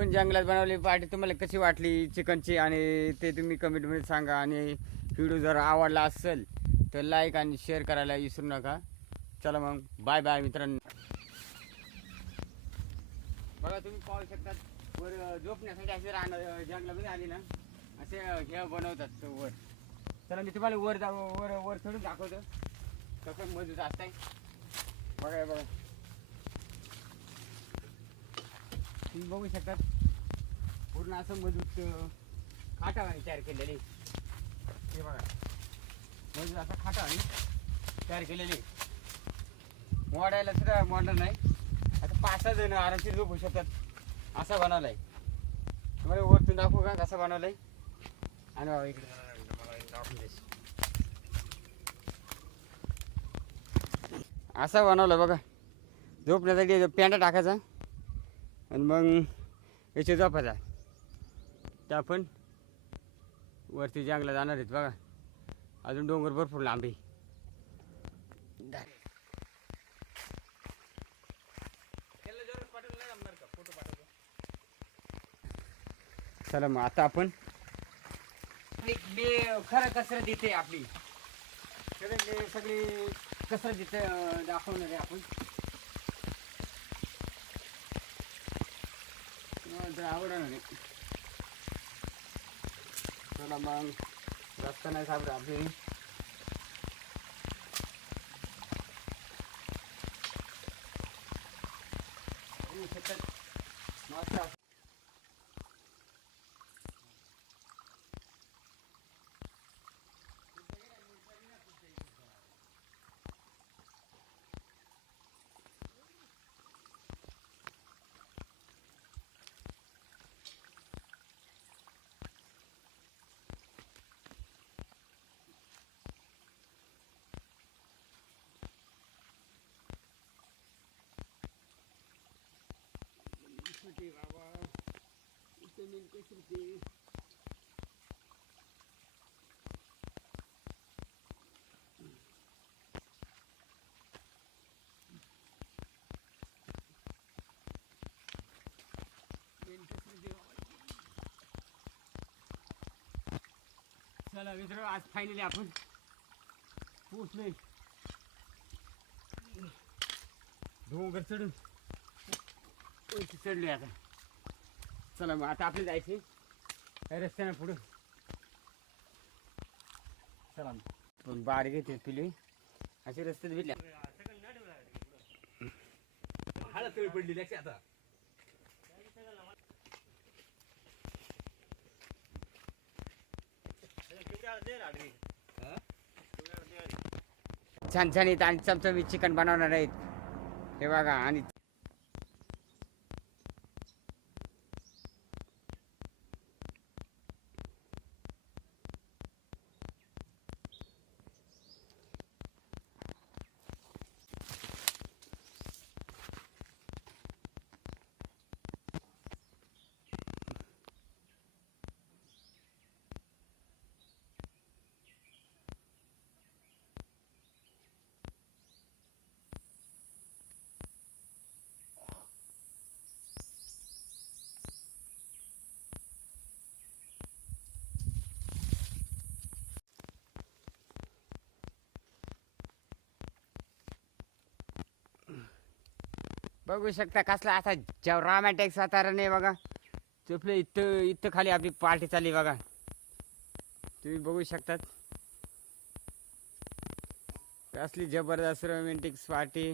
आपण जंगलात बनवली. पार्टी तुम्हाला कशी वाटली? चिकनची आणि ते तुम्ही कमेंटमध्ये सांगा. आणि व्हिडिओ जर आवडला असेल तर लाईक आणि शेअर करायला विसरू नका. चला मग. बाय बाय मित्रांनो. बघा तुम्ही पाहू शकतात वर झोपण्यासाठी असे राहणं जंगलामध्ये आली ना. असे हे बनवतात वर. चला मी तुम्हाला वर जा वर वर चढून दाखवतो. कसं मजबूत आहे बघा बघा. तुम्ही बघू शकतात पूर्ण असं मजबूत खाटा खाटावाणी तयार केलेली. हे बघा. मजबूत असं खाटावाणी तयार केलेली. मोडायला सुद्धा मॉडल नाही. आता पाच सहा जण आरामशीर झोपू शकतात असा बनवलाय. तुम्हाला वरतून दाखवू का कसा बनवलाय? आणि बाबा इकडे असा बनवला बघा. झोपण्यासाठी पॅन्टा टाकायचा. आणि मग याचे झोपायचा त्या आपण वरती जंगला जाणार आहेत बघा. अजून डोंगर भरपूर लांबी चला मग आता आपण एक बे- खरं कसरत देते आपली. सगळे सगळी कसरत देते दाखवणार आहे आपण. आवडणार नाही चला मग रस्ता नाही सापडा आपली इथे नेमकं चला मित्र आज फायनली आपण पोचलोय डोंगर चढून. वरती चढलोय आता चला मग आता आपले जायचे रस्त्यानं पुढं. चला मग. पण बारीक येते पिली. असे रस्त्यात हळद कमी पडली लक्षात आता? छान छान येत आणि चमचमीत चिकन बनवणार आहेत. हे बघा आणि बघू शकता कसला असा जेव्हा रॉमॅटिक सातारा नाही बघा. चुपले इथं इथं खाली आपली पार्टी चालली बघा. तुम्ही बघू शकतात. कसली जबरदस्त रोमॅन्टिक पार्टी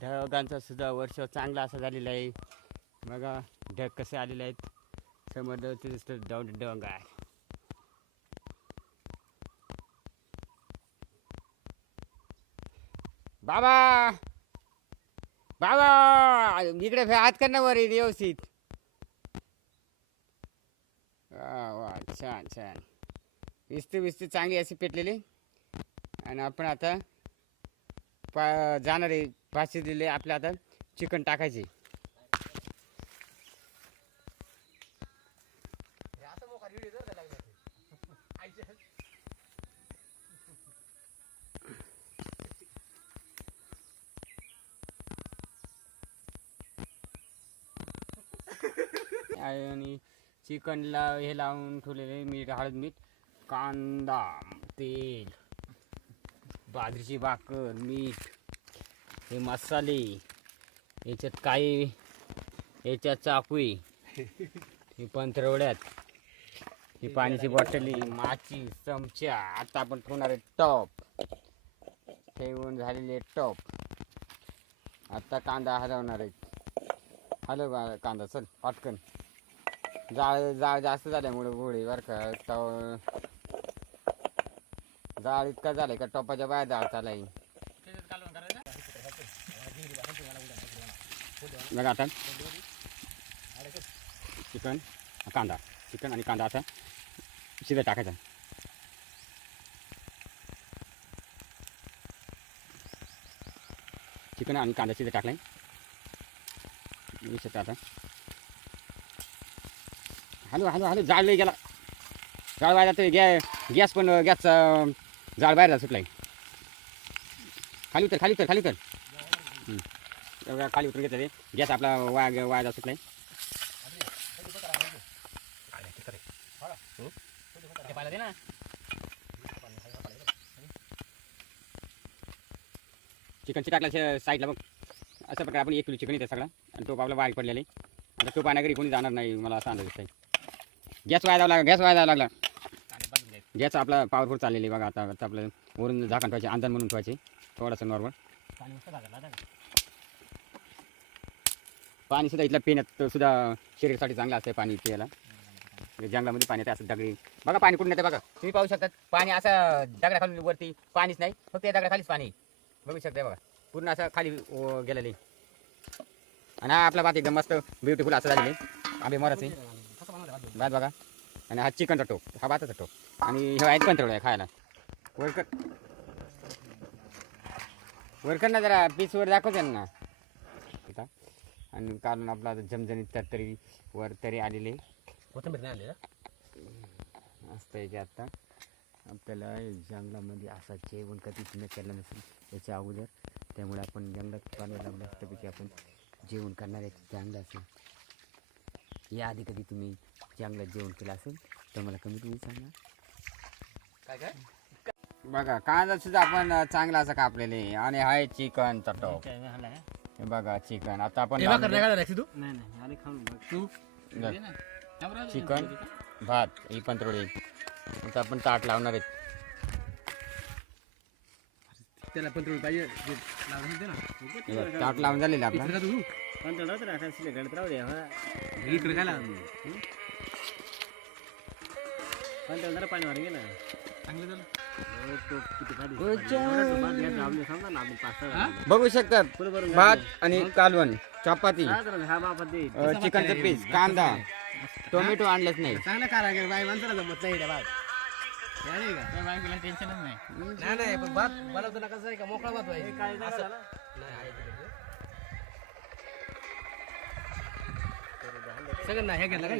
ढगांचा सुद्धा वर्ष चांगला असा झालेला आहे. बघा ढग कसे आलेले आहेत. समोर ते दिसतं डोंग आहे बाबा! बाबा! इकडे फे- हात कर ना वर व्यवस्थित. वा छान छान. विस्ती विस्ती चांगली अशी पेटलेली. आणि आपण आता पा जाणार आहे पाचशे दिले आपल्या आता चिकन टाकायचे हे असं मोका रेडी जर का लागलं ते. आईच्या आणि चिकनला हे लावून ठेवलेले मीठ हळद मीठ कांदा तेल बाजरीची भाकर मीठ हे मसाले याच्यात काही याच्यात चाकवी ही पंथरवड्यात ही पाण्याची बॉटली माची चमचा आता आपण आहे टॉप ठेवून झालेले टॉप आता कांदा हलवणार आहे. हलव बा- कांदा चल पटकन. जाळ जाळ जास्त झाल्यामुळे गोळी बरं का तव जाळ इतका झालाय का टोपाच्या बाहेर जाळ चालाय. बघा आता. चिकन कांदा. चिकन आणि कांदा असा शिजा टाकायचा. चिकन आणि कांदा शिजा टाकलाय. विषय आता. हॅलो हॅलो हॅलो जाळ लई गेला. जाळ बाहेर जातो गॅ गॅस पण गॅसचा जाळ बाहेर सुटलाय खाली उतर खाली उतर खाली उतर. एवढा खाली उतरून घेतलं ते. गॅस आपला वाया वाया ना चिकनची टाकल्या साईडला बघ. अशा प्रकारे आपण एक किलो चिकन येते सगळं. आणि तो आपला बारीक पडलेला आहे. आता तो पाण्याकडे कोणी जाणार नाही मला असा अंदाज आहे गॅस वाया लागला गॅस वाया लागला. गॅस आपला पॉवरफुल चाललेली बघा आता. आता आपलं वरून झाकण ठेवायचे अंधन म्हणून ठेवायचे. थोडंसं नॉर्मल पाणी सुद्धा इथल्या पिण्यात सुद्धा शरीरासाठी चांगलं असतं पाणी प्यायला म्हणजे जंगलामध्ये पाणी येतं असं दगडी. बघा पाणी कुठून येते बघा. तुम्ही पाहू शकता पाणी असं दगडाखाली वरती पाणीच नाही. फक्त या दगडाखालीच पाणी बघू शकता बघा. पूर्ण असं खाली गेलेलं. आहे आणि हा आपला भात एकदम मस्त ब्युटिफुल असं झालेलं. आहे आंबे मोराचे. भात बघा. आणि हा चिकनचा टोप. हा भाताचा टोप. आणि हे आहेत पण आहे खायला. वरकर वरकर ना जरा पीसवर दाखवते ना इथं. आणि काढून आपला आता झमझमीत तर तरी वर तरी आलेले. कोथिंबीर नाही आणली ना असतं की आता. आपल्याला जंगलामध्ये असा जेवण कधीच न केलं नसेल याच्या अगोदर. त्यामुळे आपण जंगलात बनवायला मस्तपैकी आपण जेवण करणार आहे. चांगलं असेल या आधी कधी तुम्ही जंगलात जेवण केलं असेल तर मला कमी तुम्ही सांगा. काय काय? बघा कांदा सुद्धा आपण चांगला असं कापलेले आहे. आणि हाय चिकनचा टॉप हे? बघा चिकन. आता आपण चिकन भात ही पंतरोळी आता आपण ताट लावणार आहेत. त्याला पण पाहिजे. हे बघ, ताट लावून झालेलं आपला. गणत राहू द्या इकडे काय पाणी मारून चांगलं झालं. तो किती खाली समजा ना आपण पाच सहा बघू शकतात. भात आणि कालवण चपाती हा बापा दे. अ, चिकनचं पीस कांदा टोमॅटो आणलेच नाही. चांगलं कारागीर बाई माणसाला जमत नाही रे बात नाही का टेन्शनच नाही नाही नाही पण भात बनवताना कसं आहे का मोकळा भात पाहिजे काय असं. झालं नाही, आहे तिकडे. सगळं नाही हे घेतलं काय